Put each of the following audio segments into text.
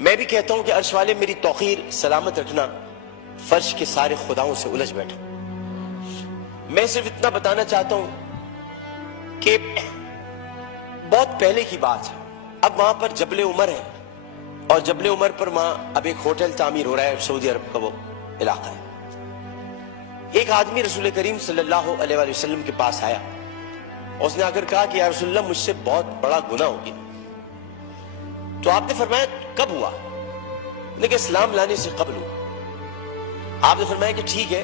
میں بھی کہتا ہوں کہ عرش والے میری توقیر سلامت رکھنا، فرش کے سارے خداؤں سے الجھ بیٹھا۔ میں صرف اتنا بتانا چاہتا ہوں کہ بہت پہلے کی بات ہے، اب وہاں پر جبل عمر ہے، اور جبل عمر پر وہاں اب ایک ہوٹل تعمیر ہو رہا ہے، سعودی عرب کا وہ علاقہ ہے۔ ایک آدمی رسول کریم صلی اللہ علیہ وآلہ وسلم کے پاس آیا، اس نے آ کر کہا کہ یا رسول اللہ مجھ سے بہت بڑا گناہ ہو گیا۔ تو آپ نے فرمایا کب ہوا؟ نے کہا اسلام لانے سے قبل ہوا۔ آپ نے فرمایا کہ ٹھیک ہے،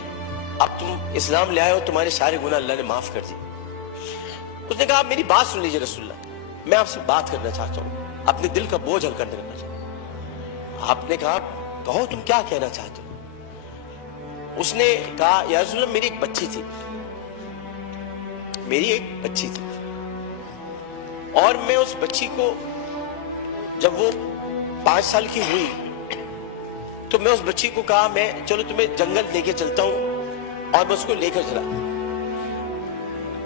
اب تم اسلام لے آئے ہو، تمہارے سارے گناہ اللہ نے معاف کر دیے۔ اس نے کہا آپ میری بات سن لیجئے رسول اللہ، میں آپ سے بات کرنا چاہتا ہوں، اپنے دل کا بوجھ ہلکا کرنا چاہتا ہوں۔ آپ نے کہا کہو تم کیا کہنا چاہتے ہو؟ اس نے کہا یا رسول اللہ میری ایک بچی تھی، میری ایک بچی تھی، اور میں اس بچی کو جب وہ 5 سال کی ہوئی تو میں اس بچی کو کہا میں چلو تمہیں جنگل لے کے چلتا ہوں، اور میں اس کو لے کر چلا۔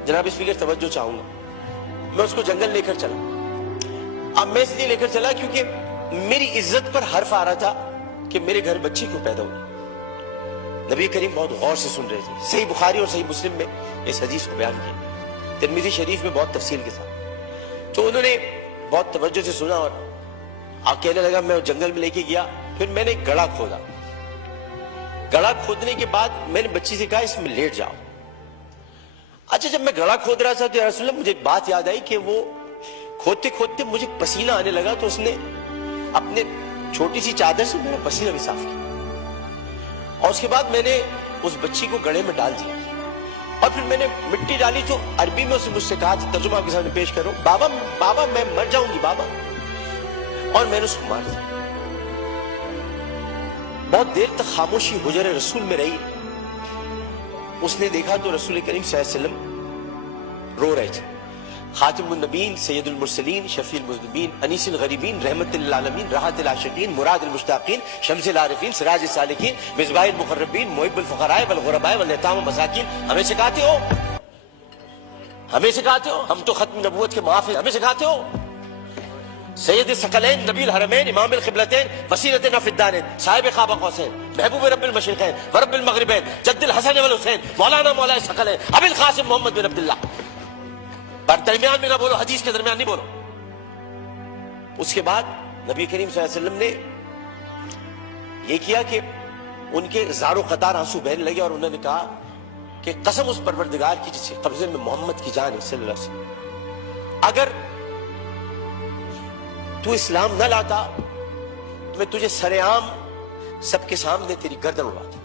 جناب اسپیکر توجہ چاہوں گا، میں اس کو جنگل لے کر چلا۔ اب میں اس لیے لے کر چلا کیونکہ میری عزت پر حرف آ رہا تھا کہ میرے گھر بچی کو پیدا ہو۔ نبی کریم بہت غور سے سن رہے تھے، صحیح بخاری اور صحیح مسلم میں اس حدیث کو بیان کیا، ترمذی شریف میں بہت تفصیل کے ساتھ۔ تو انہوں نے بہت توجہ سے سنا اور کہنے لگا میں جنگل میں لے کے گیا، پھر میں نے گڑھا کھودا۔ گڑھا کھودنے کے بعد میں نے بچی سے کہا اس میں لیٹ جاؤ۔ اچھا جب میں گڑھا کھود رہا تھا تو یا رسول اللہ مجھے ایک بات یاد آئی کہ وہ کھودتے کھودتے مجھے پسینہ آنے لگا، تو اس نے اپنے چھوٹی سی چادر سے میرا پسینہ بھی صاف کیا، اور اس کے بعد میں نے اس بچی کو گڑھے میں ڈال دیا، اور پھر میں نے مٹی ڈالی تو عربی میں اسے مجھ سے کہا، ترجمہ آپ کے سامنے پیش کروں، بابا بابا میں مر جاؤں گی بابا، اور میں نے اس کو مار دیا۔ بہت دیر تک خاموشی حجر رسول میں رہی۔ اس نے دیکھا تو رسول کریم صلی اللہ علیہ وسلم رو رہے تھے۔ خاتم النبیین، سید المرسلین، شفیع المذنبین، انیس الغریبین، رحمت للعالمین، راحت العاشقین، مراد المشتاقین، شمس العارفین، سراج السالکین، مصباح المقربین، محب الفقراء والغرباء والیتام والمساکین۔ ہمیں سکھاتے ہو، ہمیں سکھاتے ہو، ہم تو ختم نبوت کے محافظ، ہمیں سکھاتے ہو۔ سید الثقلین، نبی الحرمین، امام القبلتین، وسیلتنا فی الدارین، صاحب قاب قوسین، محبوب رب المشرقین ورب المغربین، جد الحسن والحسین، مولانا مولا الثقلین، ابی القاسم محمد بن عبداللہ۔ پر درمیان میں نہ بولو، حدیث کے درمیان نہیں بولو۔ اس کے بعد نبی کریم صلی اللہ علیہ وسلم نے یہ کیا کہ ان کے زار و قطار آنسو بہنے لگے، اور انہوں نے کہا کہ قسم اس پروردگار کی جس کے قبضے میں محمد کی جان ہے صلی اللہ علیہ وسلم، اگر تو اسلام نہ لاتا تو میں تجھے سر عام سب کے سامنے تیری گردن اڑاتا۔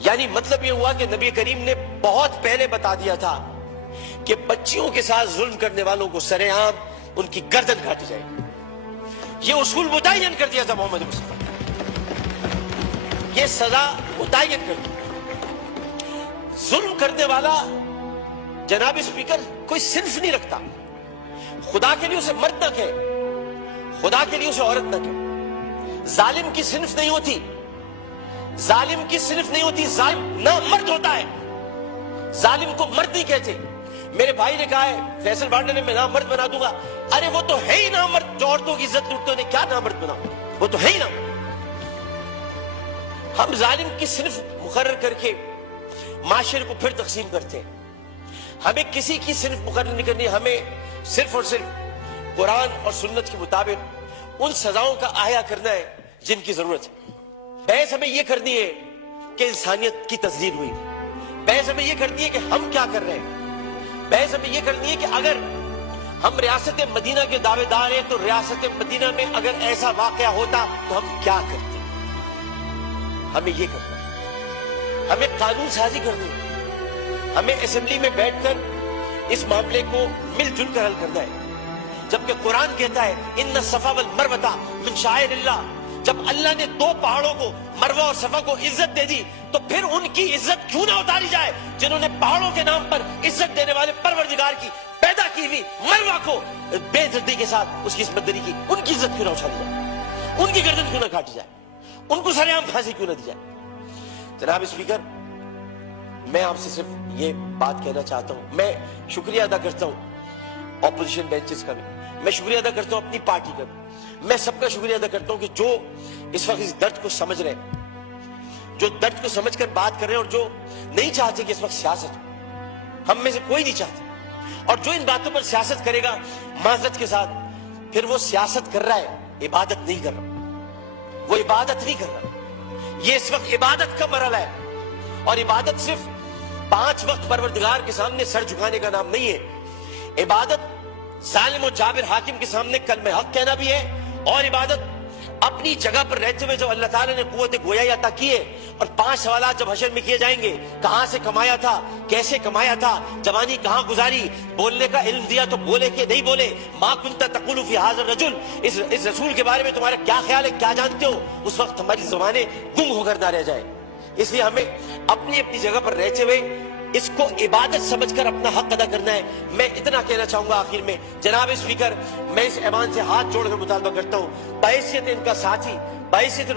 یعنی مطلب یہ ہوا کہ نبی کریم نے بہت پہلے بتا دیا تھا کہ بچیوں کے ساتھ ظلم کرنے والوں کو سر عام ان کی گردن کاٹی جائے گی۔ یہ اصول متعین کر دیا تھا محمد مصطفیٰ، یہ سزا متعین کر دی۔ ظلم کرنے والا جناب اسپیکر کوئی صنف نہیں رکھتا، خدا کے لیے اسے مرد نہ کہے، خدا کے لیے اسے عورت نہ کہے۔ ظالم کی صنف نہیں ہوتی، ظالم کی صنف نہیں ہوتی، ظالم نہ مرد ہوتا ہے، ظالم کو مرد نہیں کہتے۔ میرے بھائی نے کہا ہے فیصل بانڈے نے میں نامرد بنا دوں گا، ارے وہ تو ہے ہی نامرد، جو عورتوں کی عزت لوٹتے انہیں کیا نامرد بناؤ، وہ تو ہے ہی نامرد۔ ہم ظالم کی صنف مقرر کر کے معاشرے کو پھر تقسیم کرتے ہیں۔ ہمیں کسی کی صنف مقرر نہیں کرنی، ہمیں صرف اور صرف قرآن اور سنت کے مطابق ان سزاؤں کا احیا کرنا ہے جن کی ضرورت ہے۔ بحث ہمیں یہ کرنی ہے کہ انسانیت کی تذلیل ہوئی، بحث ہمیں یہ کرنی ہے کہ ہم کیا کر رہے ہیں، بحث ہمیں یہ کرنی ہے کہ اگر ہم ریاست مدینہ کے دعوے دار ہیں تو ریاست مدینہ میں اگر ایسا واقعہ ہوتا تو ہم کیا کرتے۔ ہمیں یہ کرنا ہے، ہمیں قانون سازی کرنی ہے، ہمیں اسمبلی میں بیٹھ کر اس معاملے کو مل جل کر حل کرنا ہے۔ جبکہ قرآن کہتا ہے ان الصفا والمروہ من شعائر اللہ، جب اللہ نے 2 پہاڑوں کو مروہ اور صفا کو عزت دے دی تو پھر ان کی عزت کیوں نہ اتاری جائے، جنہوں نے پہاڑوں کے نام پر عزت دینے والے پروردگار کی پیدا کی ہوئی مروہ کو بے عزتی کے ساتھ اس کی عصمت دری کی، ان کی عزت کیوں نہ اچھالی جائے، ان کی گردن کیوں نہ کاٹی جائے، ان کو سر عام پھانسی کیوں نہ دی جائے۔ جناب اسپیکر، میں آپ سے صرف یہ بات کہنا چاہتا ہوں، میں شکریہ ادا کرتا ہوں اپوزیشن بینچز کا بھی، میں شکریہ ادا کرتا ہوں اپنی پارٹی کا بھی، میں سب کا شکریہ ادا کرتا ہوں کہ جو اس وقت اس درد کو سمجھ رہے ہیں, جو درد کو سمجھ کر بات کر رہے ہیں, اور جو نہیں چاہتے کہ اس وقت سیاست ہو. ہم میں سے کوئی نہیں چاہتا, اور جو ان باتوں پر سیاست کرے گا معذرت کے ساتھ, پھر وہ سیاست کر رہا ہے, عبادت نہیں کر رہا. وہ عبادت نہیں کر رہا. یہ اس وقت عبادت کا مرحلہ ہے, اور عبادت صرف 5 وقت پروردگار کے سامنے سر جھکانے کا نام نہیں ہے. عبادت ظالم و جابر حاکم کے سامنے کلمہ حق کہنا بھی ہے, اور عبادت اپنی جگہ پر رہتے ہوئے جو اللہ تعالیٰ نے قوت گویائی عطا کی ہے, اور 5 سوالات جب حشر میں کیے جائیں گے, کہاں سے کمایا تھا, کیسے کمایا تھا, جوانی کہاں گزاری, بولنے کا علم دیا تو بولے کہ نہیں بولے, ما کنت تقول فی ھذا الرجل, اس رسول کے بارے میں تمہارا کیا خیال ہے, کیا جانتے ہو, اس وقت ہماری زبانیں گم ہو کر نہ رہ جائے. اس لیے ہمیں اپنی اپنی جگہ پر رہتے ہوئے اس کو عبادت سمجھ کر اپنا حق ادا کرنا ہے. میں اتنا کہنا چاہوں گا آخر میں, جناب اسپیکر, میں اس ایوان سے ہاتھ جوڑ کر مطالبہ کرتا ہوں, بحیثیت ان کا ساتھی, بحیثیت